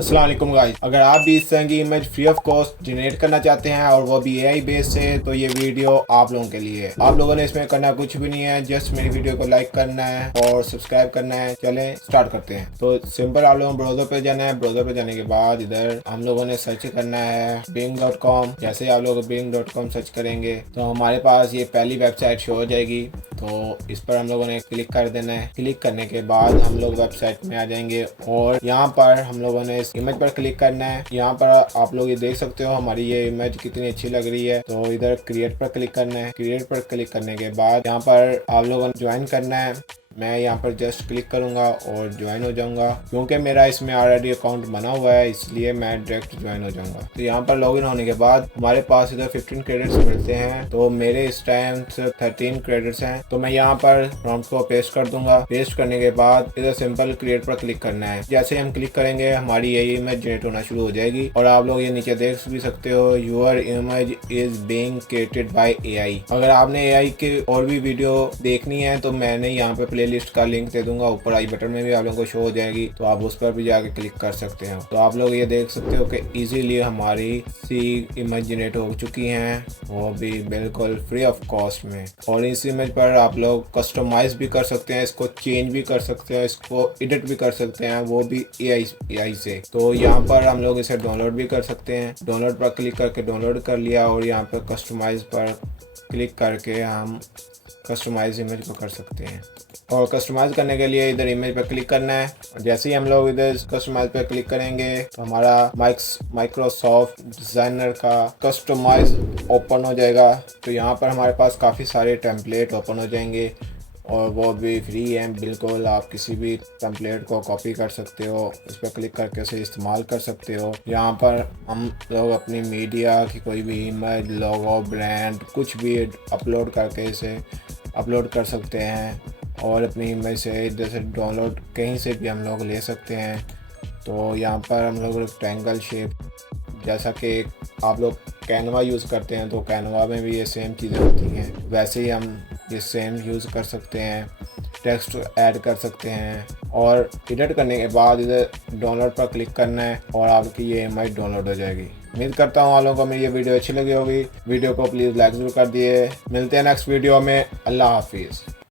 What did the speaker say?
अस्सलाम वालेकुम गाइस, अगर आप भी इस तरह की image free of cost generate करना चाहते हैं और वो भी एआई बेस से, तो ये वीडियो आप लोगों के लिए है। आप लोगों ने इसमें करना कुछ भी नहीं है, जस्ट मेरी वीडियो को लाइक करना है और सब्सक्राइब करना है। चलें स्टार्ट करते हैं। तो सिंपल आप लोगों को ब्राउजर पे जाना है। ब्राउजर पे जाने के बाद इधर हम लोगों ने सर्च करना है bing.com। जैसे आप लोग bing.com सर्च करेंगे तो हमारे पास ये पहली वेबसाइट शो हो जाएगी। तो इस पर हम लोगों ने क्लिक कर देना है। क्लिक करने के बाद हम लोग वेबसाइट में आ जाएंगे और यहाँ पर हम लोगों ने इस इमेज पर क्लिक करना है। यहाँ पर आप लोग ये देख सकते हो हमारी ये इमेज कितनी अच्छी लग रही है। तो इधर क्रिएट पर क्लिक करना है। क्रिएट पर क्लिक करने के बाद यहाँ पर आप लोगों ने ज्वाइन करना है। मैं यहाँ पर जस्ट क्लिक करूँगा और ज्वाइन हो जाऊँगा। क्योंकि मेरा इसमें ऑलरेडी अकाउंट बना हुआ है इसलिए मैं डायरेक्ट ज्वाइन हो जाऊँगा। तो यहाँ पर लॉगिन होने के बाद हमारे पास इधर 15 क्रेडिट्स मिलते हैं। तो मेरे इस टाइम 13 क्रेडिट्स हैं। तो मैं यहाँ पर प्रॉम्प्ट को पेस्ट कर दूंगा। पेस्ट करने के बाद इधर सिंपल क्रिएट पर क्लिक करना है। जैसे हम क्लिक करेंगे हमारी ये इमेज जनरेट होना शुरू हो जाएगी। और आप लोग ये नीचे देख भी सकते हो, your image is being created by AI. अगर आपने एआई के और भी वीडियो देखनी है तो मैंने यहाँ पे प्लेलिस्ट का लिंक दे दूंगा, ऊपर आई बटन में भी आप लोगों को शो हो जाएगी। तो आप उस पर भी जाके क्लिक कर सकते हैं। तो आप लोग ये देख सकते हो कि इजीली हमारी सी इमेज जनरेट हो चुकी हैं, वो भी बिल्कुल फ्री ऑफ कॉस्ट में। और इस इमेज पर आप लोग कस्टमाइज भी कर सकते हैं, इसको चेंज भी कर सकते हैं, इसको एडिट भी कर सकते हैं, वो भी एआई से। तो यहाँ पर हम लोग इसे डाउनलोड भी कर सकते हैं। डाउनलोड पर क्लिक करके डाउनलोड कर लिया और यहाँ पर कस्टमाइज पर क्लिक करके हम कस्टमाइज इमेज को कर सकते हैं। और कस्टमाइज करने के लिए इधर इमेज पर क्लिक करना है। और जैसे ही हम लोग इधर कस्टमाइज पर क्लिक करेंगे तो हमारा माइक्रोसॉफ्ट डिज़ाइनर का कस्टमाइज ओपन हो जाएगा। तो यहाँ पर हमारे पास काफ़ी सारे टेम्पलेट ओपन हो जाएंगे और वो भी फ्री हैं बिल्कुल। आप किसी भी टेम्पलेट को कॉपी कर सकते हो, इस पर क्लिक करके उसे इस्तेमाल कर सकते हो। यहाँ पर हम लोग अपनी मीडिया की कोई भी इमेज, लोगो, ब्रांड कुछ भी अपलोड करके इसे अपलोड कर सकते हैं और अपनी इमेज से जैसे डाउनलोड कहीं से भी हम लोग ले सकते हैं। तो यहाँ पर हम लोग रेक्टेंगल शेप, जैसा कि आप लोग कैनवा यूज़ करते हैं तो कैनवा में भी ये सेम चीज़ें होती हैं, वैसे ही हम ये सेम यूज़ कर सकते हैं। टेक्स्ट ऐड कर सकते हैं और एडिट करने के बाद इधर डाउनलोड पर क्लिक करना है और आपकी ये इमेज डाउनलोड हो जाएगी। उम्मीद करता हूँ आप लोगों को मेरी ये वीडियो अच्छी लगी होगी। वीडियो को प्लीज़ लाइक ज़रूर कर दिए। मिलते हैं नेक्स्ट वीडियो में। अल्लाह हाफिज़।